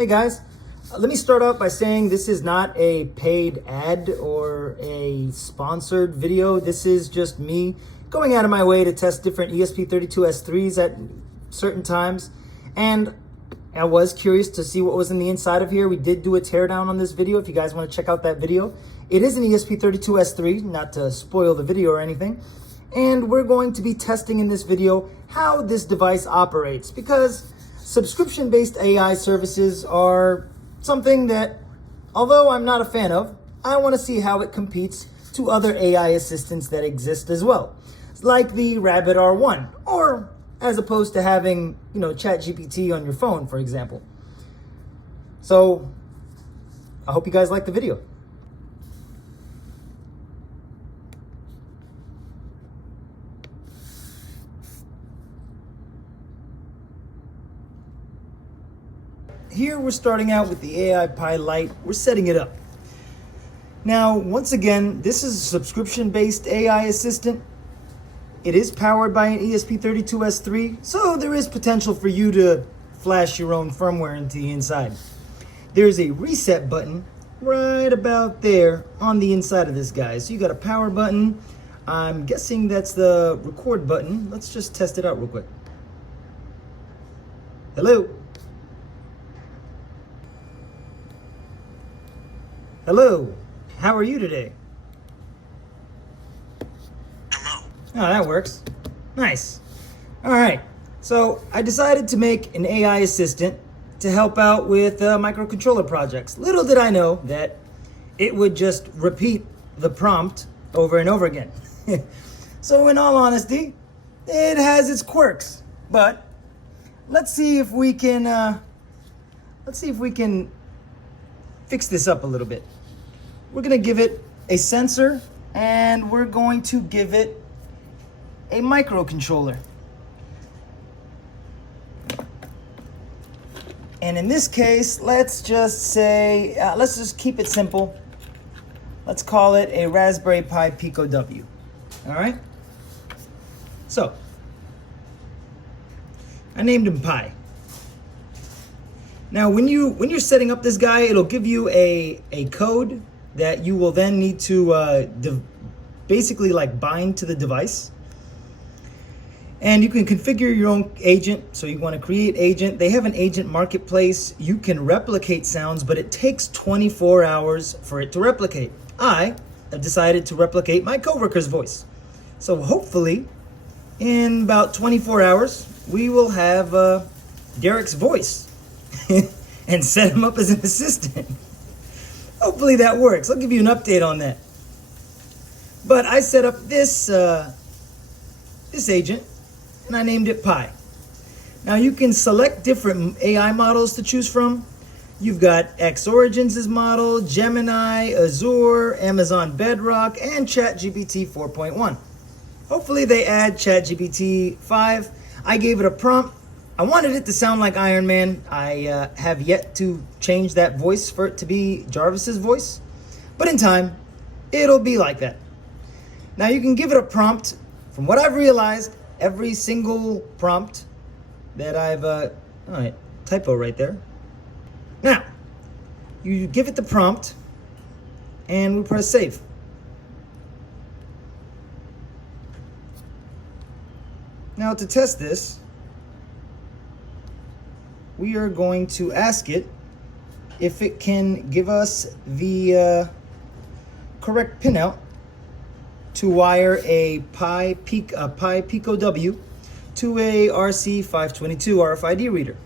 Hey guys, let me start off by saying this is not a paid ad or a sponsored video. This is just me going out of my way to test different ESP32S3s at certain times. And I was curious to see what was in the inside of here. We did do a teardown on this video if you guys want to check out that video. It is an ESP32S3, not to spoil the video or anything. And we're going to be testing in this video how this device operates, because subscription-based AI services are something that, although I'm not a fan of, I want to see how it competes to other AI assistants that exist as well, like the Rabbit R1, or as opposed to having, ChatGPT on your phone, for example. So I hope you guys like the video. Here we're starting out with the AiPi-Lite. We're setting it up. Now, once again, this is a subscription-based AI assistant. It is powered by an ESP32S3, so there is potential for you to flash your own firmware into the inside. There's a reset button right about there on the inside of this guy. So you got a power button. I'm guessing that's the record button. Let's just test it out real quick. Hello? Hello, how are you today? Hello. Oh, that works. Nice. All right, so I decided to make an AI assistant to help out with microcontroller projects. Little did I know that it would just repeat the prompt over and over again. So in all honesty, it has its quirks, but let's see if we can fix this up a little bit. We're gonna give it a sensor and we're going to give it a microcontroller. And in this case, let's just keep it simple. Let's call it a Raspberry Pi Pico W. All right? So, I named him Pi. Now, when you're setting up this guy, it'll give you a code that you will then need to basically like bind to the device. And you can configure your own agent. So you want to create agent. They have an agent marketplace. You can replicate sounds, but it takes 24 hours for it to replicate. I have decided to replicate my coworker's voice. So hopefully in about 24 hours, we will have Derek's voice and set him up as an assistant. Hopefully that works. I'll give you an update on that. But I set up this agent and I named it Pi. Now you can select different AI models to choose from. You've got Xorigin's model, Gemini, Azure, Amazon Bedrock, and ChatGPT 4.1. Hopefully they add ChatGPT 5. I gave it a prompt. I wanted it to sound like Iron Man. I have yet to change that voice for it to be Jarvis's voice, but in time, it'll be like that. Now you can give it a prompt. From what I've realized, every single prompt that I've, all right, typo right there. Now, you give it the prompt and we press save. Now to test this, we are going to ask it if it can give us the correct pinout to wire a Pi Pico W to a RC522 RFID reader.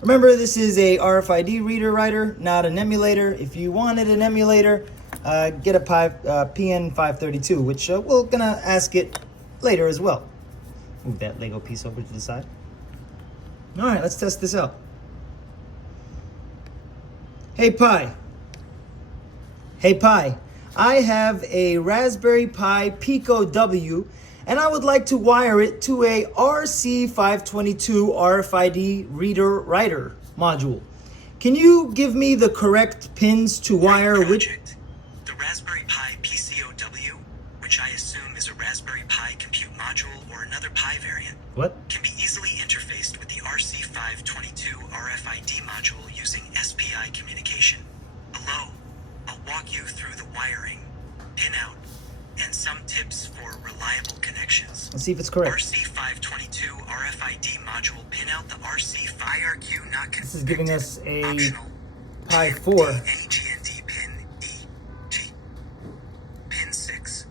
Remember, this is a RFID reader writer, not an emulator. If you wanted an emulator, get a PN532, which we're gonna ask it later as well. Move that Lego piece over to the side. All right, let's test this out. Hey Pi. Hey Pi, I have a Raspberry Pi Pico W and I would like to wire it to a RC522 RFID reader writer module. Can you give me the correct pins to wire which? The Raspberry Pi PCOW, which I assume is a Raspberry Pi compute module or another Pi variant, What? can be easily interfaced with the RC522 RFID module using see if it's correct. RC522 RFID module pinout. The RC IRQ not connected. This is giving us a Optional. Pi GND, 4. Any GND pin E G. Pin 6.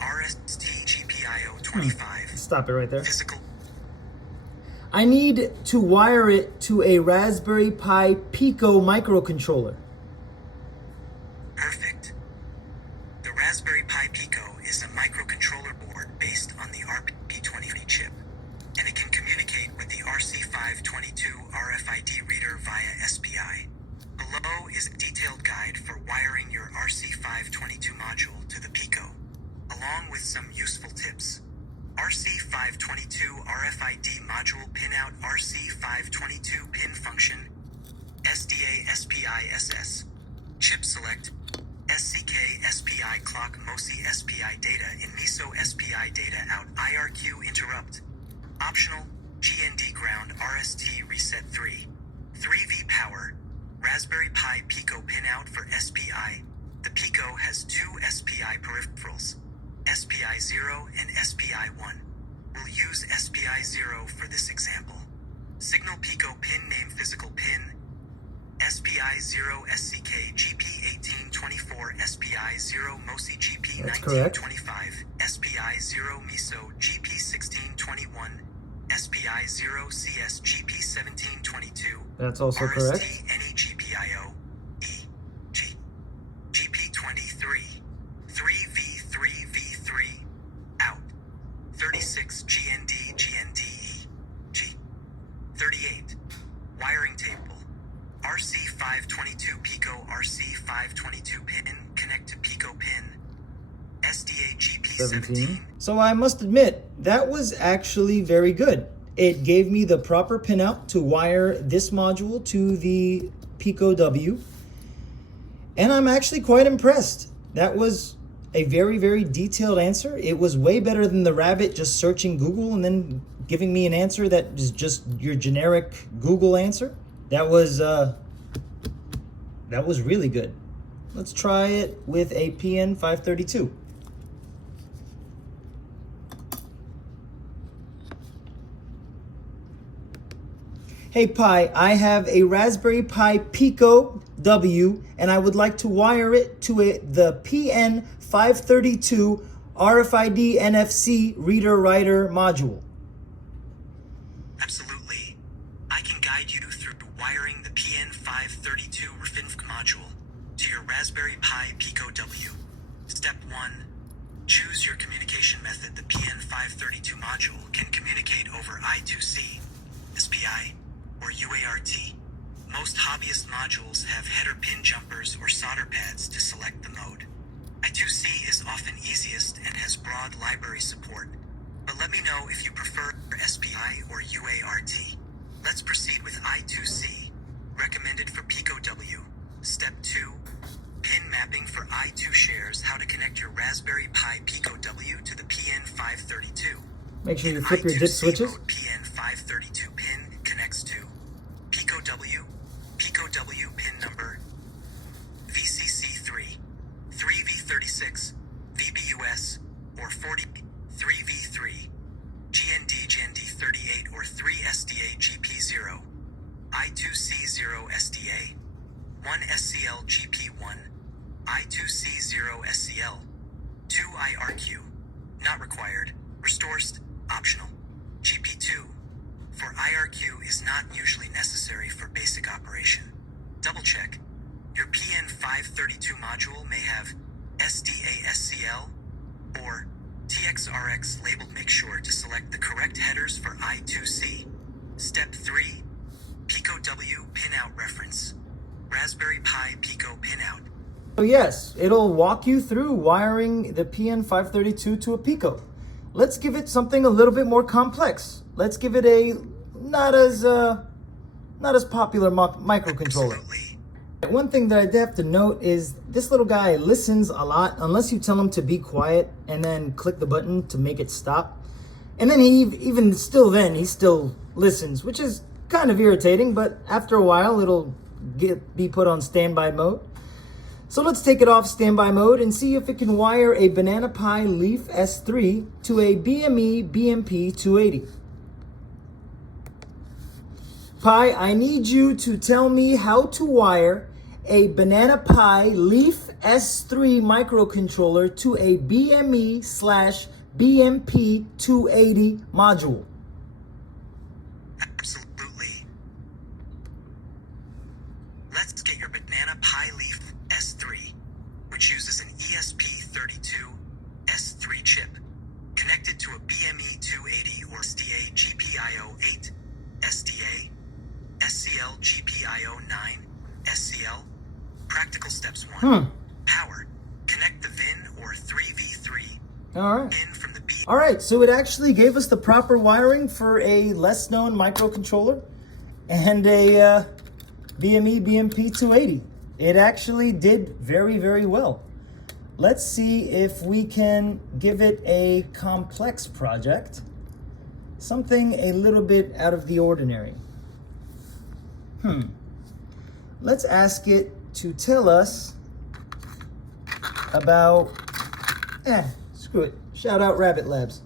RST GPIO 25. Stop it right there. Physical. I need to wire it to a Raspberry Pi Pico microcontroller. Perfect. The Raspberry Pi Pico is a microcontroller board based on the RP20 chip, and it can communicate with the RC522 RFID reader via SPI. Below is a detailed guide for wiring your RC522 module to the Pico, along with some useful tips. RC522 RFID module pinout. RC522 pin function SDA SPI SS. Chip select SCK SPI clock MOSI SPI data in MISO SPI data out IRQ interrupt. Optional GND ground RST reset 3. 3V power. Raspberry Pi Pico pinout for SPI. The Pico has two SPI peripherals, SPI 0 and SPI 1. We'll use SPI 0 for this example. Signal Pico pin name physical pin SPI 0 SCK GP1824 SPI 0 MOSI GP1925 SPI 0 MISO GP1621 SPI 0 CS GP1722. That's also correct. RST any GPIO E G GP23 3V3V3 out 36 GND GNDE G 38 wiring table. RC522 Pico RC522 pin connect to Pico pin SDA GP17. So I must admit, that was actually very good. It gave me the proper pinout to wire this module to the Pico W, and I'm actually quite impressed. That was a very, very detailed answer. It was way better than the rabbit just searching Google and then giving me an answer that is just your generic Google answer. That was really good. Let's try it with a PN532. Hey Pi, I have a Raspberry Pi Pico W and I would like to wire it to the PN532 RFID NFC reader-writer module. Absolutely. I can guide you through wiring the PN532 RFID module to your Raspberry Pi Pico W. Step 1. Choose your communication method. The PN532 module can communicate over I2C, SPI, or UART. Most hobbyist modules have header pin jumpers or solder pads to select the mode. I2C is often easiest and has broad library support, but let me know if you prefer SPI or UART. Let's proceed with I2C, recommended for Pico W. Step 2. Pin mapping for I2 shares how to connect your Raspberry Pi Pico W to the PN532. Make sure you In flip your dip I2C switches. mode, PN532 pin connects to Pico W pin number VCC3, 3V36, VBUS, or 43V3, GND38 or 3 SDA GP0, I2C0 SDA, 1 SCL GP1, I2C0 SCL, 2 IRQ, not required, restores, optional, GP2, for IRQ is not usually necessary for basic operation. Double check. Your PN532 module may have SDA SCL or TXRX labeled. Make sure to select the correct headers for I2C. Step 3. Pico W pinout reference. Raspberry Pi Pico pinout. So yes, it'll walk you through wiring the PN532 to a Pico. Let's give it something a little bit more complex. Let's give it a not as popular microcontroller. Absolutely. One thing that I have to note is this little guy listens a lot unless you tell him to be quiet and then click the button to make it stop. And then he still listens, which is kind of irritating, but after a while it'll be put on standby mode. So let's take it off standby mode and see if it can wire a Banana Pi Leaf S3 to a BME BMP 280. Pi, I need you to tell me how to wire a Banana Pi Leaf S3 microcontroller to a BME/BMP 280 module. Absolutely. Let's get your Banana Pi Leaf S3, which uses an ESP32 S3 chip, connected to a BME 280 or SDA GPIO 8, SDA, SCL GPIO 9, SCL. Practical steps 1. Power. Connect the VIN or 3v3 All right. in from the B. All right, so it actually gave us the proper wiring for a less known microcontroller and a BME BMP 280. It actually did very, very well. Let's see if we can give it a complex project, something a little bit out of the ordinary. Let's ask it to tell us about, screw it, shout out Rabbit Labs.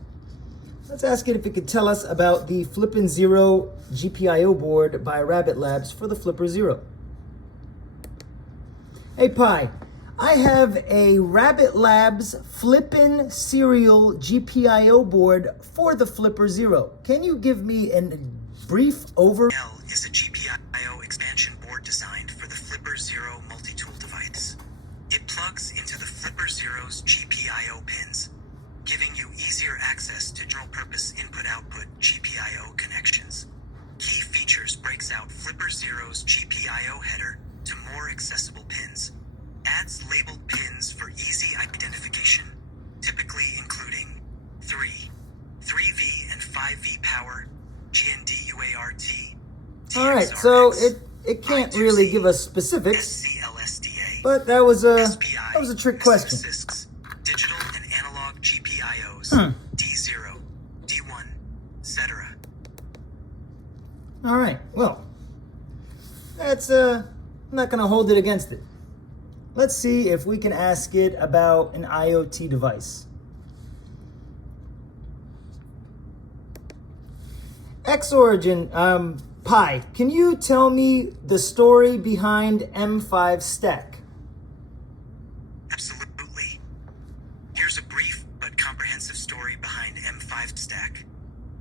Let's ask it if it could tell us about the Flippin' Zero GPIO board by Rabbit Labs for the Flipper Zero. Hey Pi, I have a Rabbit Labs Flippin' Serial GPIO board for the Flipper Zero. Can you give me a brief overview? L is a GPIO expansion board designed for the Flipper Zero multi-tool device. It plugs into the Flipper Zero's GPIO pins, giving you easier access to general-purpose input-output GPIO connections. Key features breaks out Flipper Zero's GPIO header to more accessible pins. Adds labeled pins for easy identification, typically including 3V and 5V power, GND UART. All right, so it can't really give us specifics, but that was a trick question. Digital and analog GPIOs, D0, D1, etc. All right, well, that's I'm not gonna hold it against it. Let's see if we can ask it about an IoT device. Xorigin, Pi, can you tell me the story behind M5 Stack? Absolutely. Here's a brief but comprehensive story behind M5 Stack.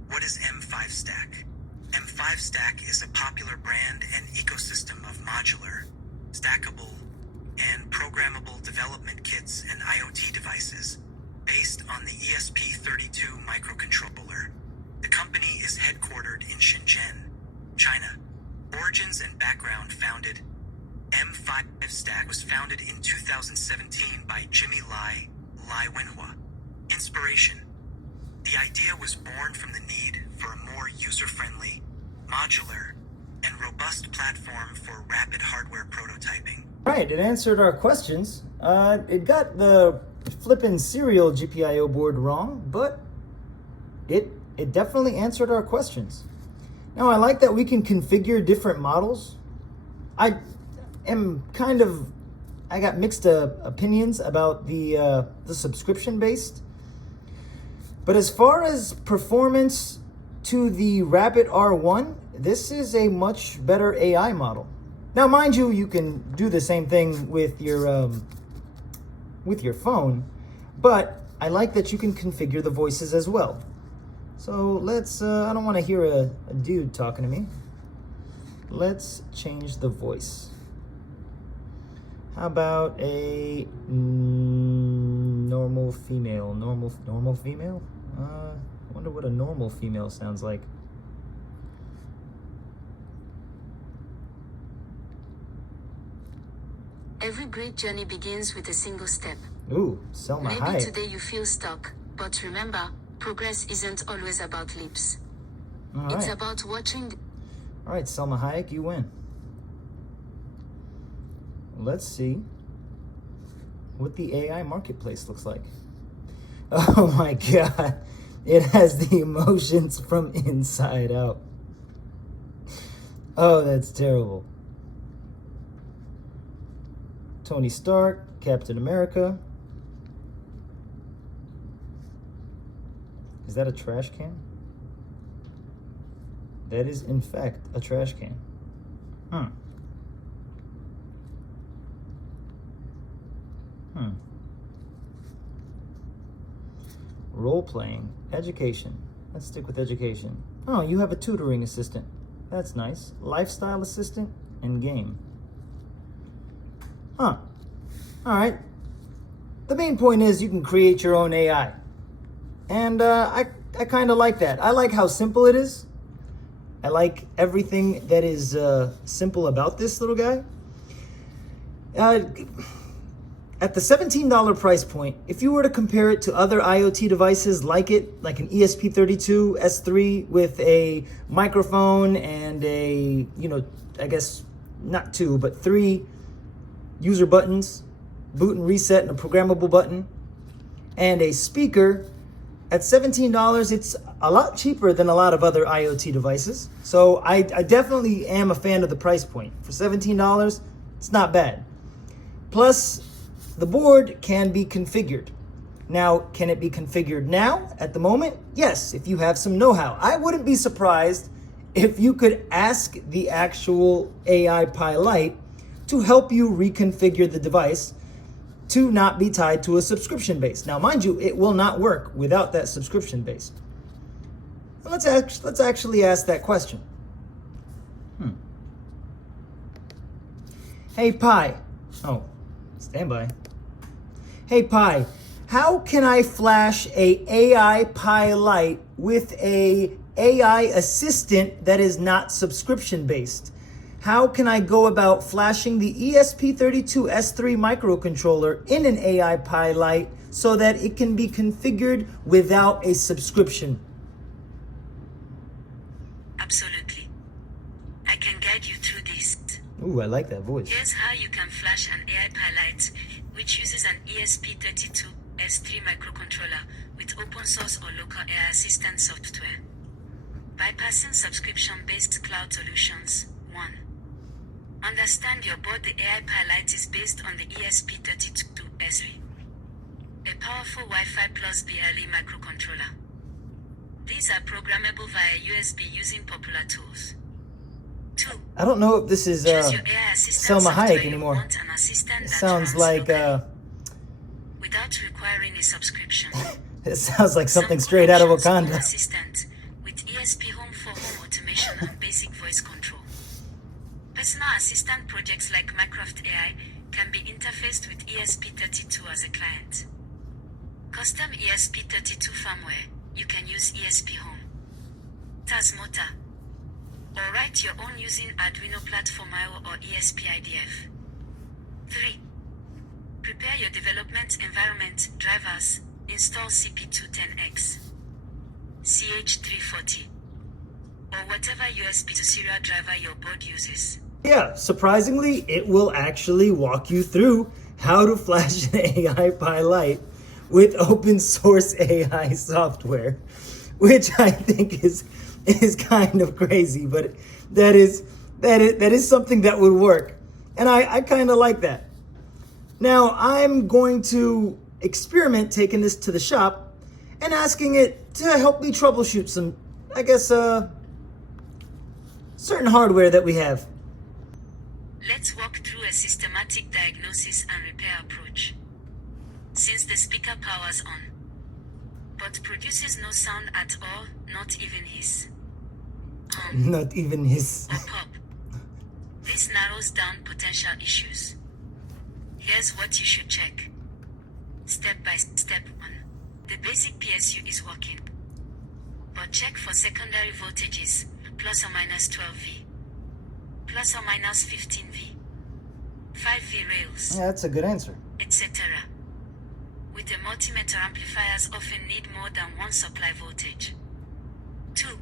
What is M5 Stack? M5 Stack is a popular brand and ecosystem of modular, stackable, and programmable development kits and IoT devices based on the ESP32 microcontroller. The company is headquartered in Shenzhen, China. Origins and background founded. M5 Stack was founded in 2017 by Jimmy Lai Wenhua. Inspiration. The idea was born from the need for a more user-friendly, modular, and robust platform for rapid hardware prototyping. Right, it answered our questions. It got the Flippin' Serial GPIO board wrong, but it definitely answered our questions. Now, I like that we can configure different models. I got mixed opinions about the subscription-based. But as far as performance to the Rabbit R1, this is a much better AI model. Now, mind you, you can do the same thing with your phone, but I like that you can configure the voices as well. So let's, I don't want to hear a dude talking to me. Let's change the voice. How about a normal female? Normal female? I wonder what a normal female sounds like. Every great journey begins with a single step. Ooh, Selma Maybe Hayek. today you feel stuck, but remember, progress isn't always about leaps. All It's right. about watching. All right, Selma Hayek, you win. Let's see what the AI marketplace looks like. Oh my God. It has the emotions from inside out. Oh, that's terrible. Tony Stark, Captain America. Is that a trash can? That is, in fact, a trash can. Role-playing, education. Let's stick with education. Oh, you have a tutoring assistant. That's nice. Lifestyle assistant and game. All right. The main point is you can create your own AI. And I kind of like that. I like how simple it is. I like everything that is simple about this little guy. At the $17 price point, if you were to compare it to other IoT devices like it, like an ESP32 S3 with a microphone and a, I guess not 2, but 3 user buttons, boot and reset and a programmable button, and a speaker, at $17, it's a lot cheaper than a lot of other IoT devices. So I definitely am a fan of the price point. For $17, it's not bad. Plus, the board can be configured. Now, can it be configured now, at the moment? Yes, if you have some know-how. I wouldn't be surprised if you could ask the actual AiPi-Lite to help you reconfigure the device to not be tied to a subscription base. Now, mind you, it will not work without that subscription base. Let's actually ask that question. Hey, Pi. Oh, stand by. Hey, Pi, how can I flash a AiPi-Lite with a AI assistant that is not subscription based? How can I go about flashing the ESP32 S3 microcontroller in an AiPi-Lite so that it can be configured without a subscription? Absolutely. I can guide you through this. Ooh, I like that voice. Here's how you can flash an AiPi-Lite, which uses an ESP32 S3 microcontroller with open source or local AI assistant software. Bypassing subscription-based cloud solutions. 1. Understand your board. The AiPi-Lite is based on the ESP32 S3, a powerful Wi-Fi plus BLE microcontroller. These are programmable via USB using popular tools. 2. I don't know if this is Choose your AI assistant Selma software. Hayek You anymore. want an assistant It that sounds runs like locally without requiring a subscription. it sounds like something Some straight out of options: Home Wakanda. Assistant with ESP Home for home automation and basic voice control. Personal assistant projects like Minecraft AI can be interfaced with ESP32 as a client. Custom ESP32 firmware, you can use ESP Home, Tasmota, or write your own using Arduino Platform IO or ESP-IDF. 3. Prepare your development environment, drivers, install CP210X, CH340, or whatever USB to serial driver your board uses. Yeah, surprisingly, it will actually walk you through how to flash an AiPi-Lite with open source AI software, which I think is kind of crazy, but that is something that would work. And I kind of like that. Now, I'm going to experiment taking this to the shop and asking it to help me troubleshoot some, I guess, certain hardware that we have. Let's walk through a systematic diagnosis and repair approach. Since the speaker powers on, but produces no sound at all, not even hiss, Not even his. or pop, this narrows down potential issues. Here's what you should check. Step by step. 1. The basic PSU is working, but check for secondary voltages, plus or minus 12V, plus or minus 15V, 5V rails, Yeah, that's a good answer. etc. With a multimeter, amplifiers often need more than one supply voltage. 2.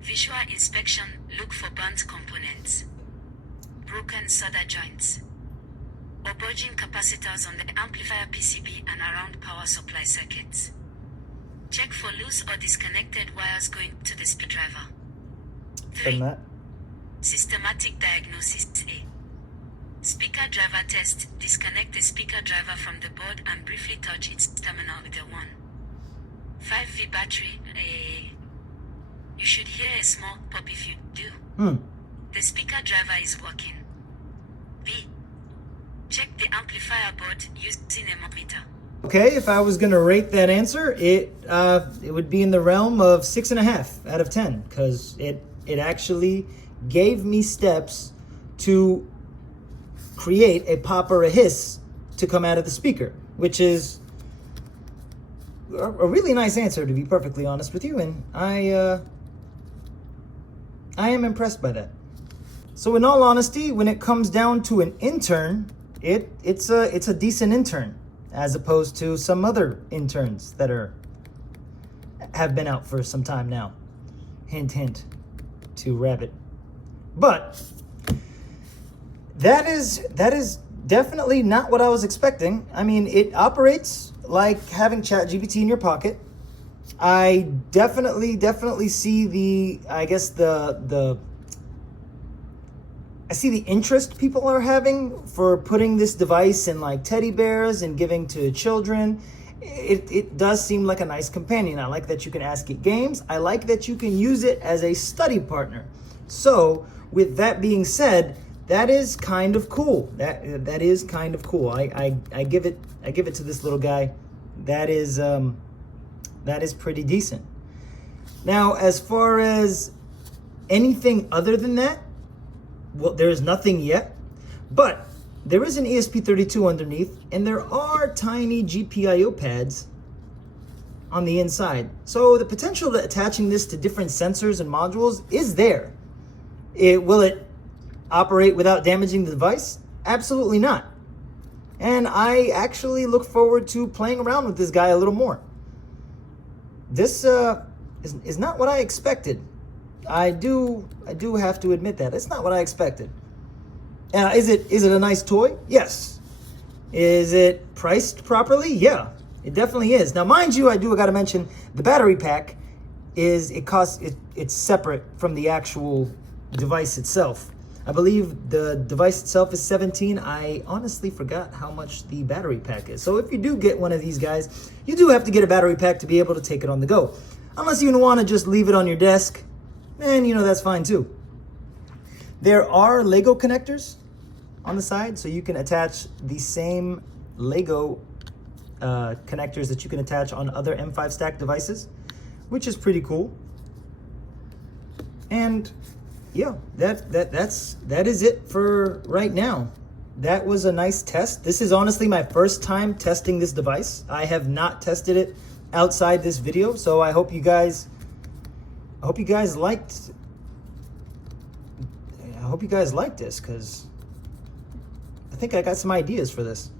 Visual inspection, look for burnt components, broken solder joints, or bulging capacitors on the amplifier PCB and around power supply circuits. Check for loose or disconnected wires going to the speed driver. 3. From that. Systematic diagnosis. A. Speaker speaker driver test. Disconnect the speaker driver from the board and briefly touch its terminal with a 1.5V battery. You should hear a small pop if you do. The speaker driver is working. B. Check the amplifier board using a multimeter. Okay, if I was gonna rate that answer, it would be in the realm of 6.5 out of 10, because it actually gave me steps to create a pop or a hiss to come out of the speaker, which is a really nice answer, to be perfectly honest with you, and I am impressed by that. So in all honesty, when it comes down to an intern, it's a decent intern, as opposed to some other interns that have been out for some time now. Hint, hint to Rabbit. But that is definitely not what I was expecting. I mean, it operates like having ChatGPT in your pocket. I definitely see I see the interest people are having for putting this device in like teddy bears and giving to children. It does seem like a nice companion. I like that you can ask it games. I like that you can use it as a study partner. So with that being said, that is kind of cool. That is kind of cool. I give it to this little guy. That is pretty decent. Now, as far as anything other than that, well, there's nothing yet, but there is an ESP32 underneath, and there are tiny GPIO pads on the inside. So the potential to attaching this to different sensors and modules is there. Will it operate without damaging the device? Absolutely not. And I actually look forward to playing around with this guy a little more. This is not what I expected. I do have to admit that. It's not what I expected. Is it a nice toy? Yes. Is it priced properly? Yeah, it definitely is. Now, mind you, I got to mention the battery pack it's separate from the actual device itself. I believe the device itself is $17. I honestly forgot how much the battery pack is. So if you do get one of these guys, you do have to get a battery pack to be able to take it on the go. Unless you want to just leave it on your desk, and that's fine too. There are Lego connectors on the side, so you can attach the same Lego connectors that you can attach on other M5 stack devices, which is pretty cool. And yeah, that is it for right now. That was a nice test. This is honestly my first time testing this device. I have not tested it outside this video, so I hope you guys liked this, because I think I got some ideas for this.